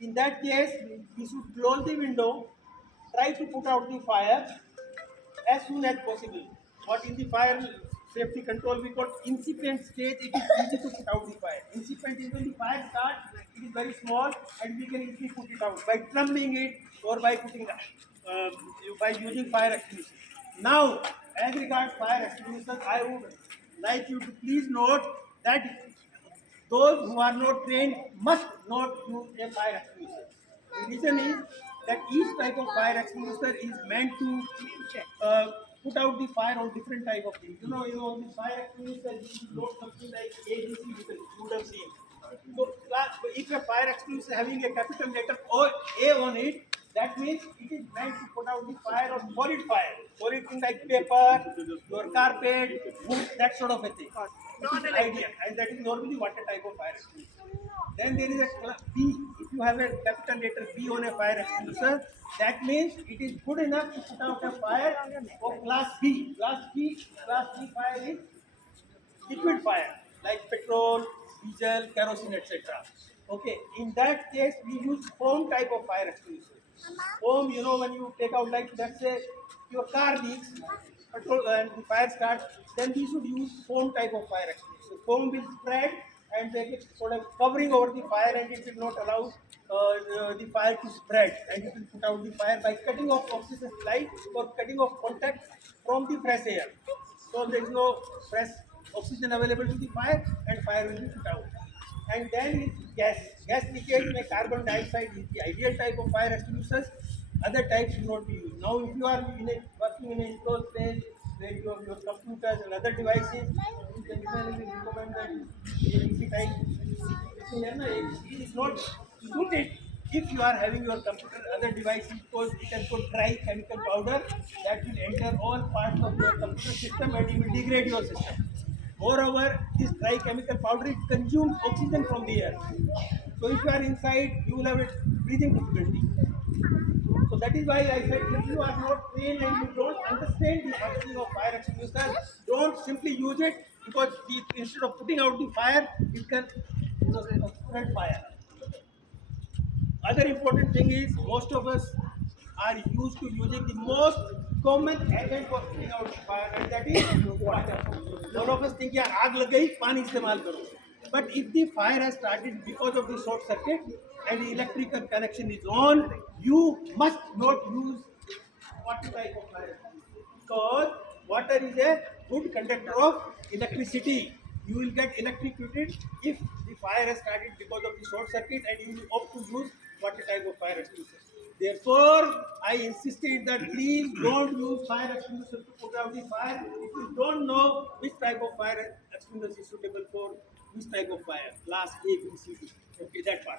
In that case, we should close the window, try to put out the fire as soon as possible. But in the fire safety control, we got incipient stage, it is easy to put out the fire. Incipient is when the fire starts, it is very small and we can easily put it out by drumming it or by putting uh, by using fire extinguisher. Now, as regards fire extinguishers, I would like you to please note that those who are not trained must not use a fire extinguisher. The reason is that each type of fire extinguisher is meant to put out the fire on different type of things. The fire extinguisher you load something like ABC written, you would have seen. So, if a fire extinguisher having a capital letter or A on it, that means it is meant to put out the fire on solid fire. Solid things like paper, your carpet, wood, that sort of a thing. That is ideal, and that is normally water type of fire extinguisher. Then there is a B. If you have a capital letter B on a fire extinguisher, that means it is good enough to put out a fire of class B. Class B fire is liquid fire like petrol, diesel, kerosene, etc. Okay, in that case we use foam type of fire extinguisher. Foam, when you take out, like let's say your car leaks, petrol and the fire starts, then we should use foam type of fire extinguisher. Foam will spread and make it sort of covering over the fire, and it will not allow the fire to spread, and it will put out the fire by cutting off oxygen supply or cutting off contact from the fresh air. So there is no fresh oxygen available to the fire, and fire will be put out. And then is gas. Gas leakage में carbon dioxide is the ideal type of fire extinguishers. Other types should not be used. Now, if you are working in an enclosed space where you have your computers and other devices, you can definitely recommend that ABC type. It is not suited if you are having your computer other devices, because it has got dry chemical powder that will enter all parts of your computer system and it will degrade your system. Moreover, this dry chemical powder, it consumes oxygen from the air. So if you are inside, you will have a breathing difficulty. So that is why I said, if you are not trained and you don't understand the functioning of fire extinguisher, don't simply use it, because instead of putting out the fire, it can spread fire. Other important thing is, most of us are used to using the most common agent for putting out the fire, and that is water. Lot of us think यार आग लग गई पानी इस्तेमाल करो. But if the fire has started because of the short circuit and the electrical connection is on, you must not use water type of fire, because water is a good conductor of electricity. You will get electrocuted if the fire has started because of the short circuit, and you will opt to use water type of fire extinguisher. Therefore, I insisted that please don't use fire extinguisher to put out the fire if you don't know which type of fire extinguisher is suitable for which type of fire, class A, B, C, D. Okay, that part.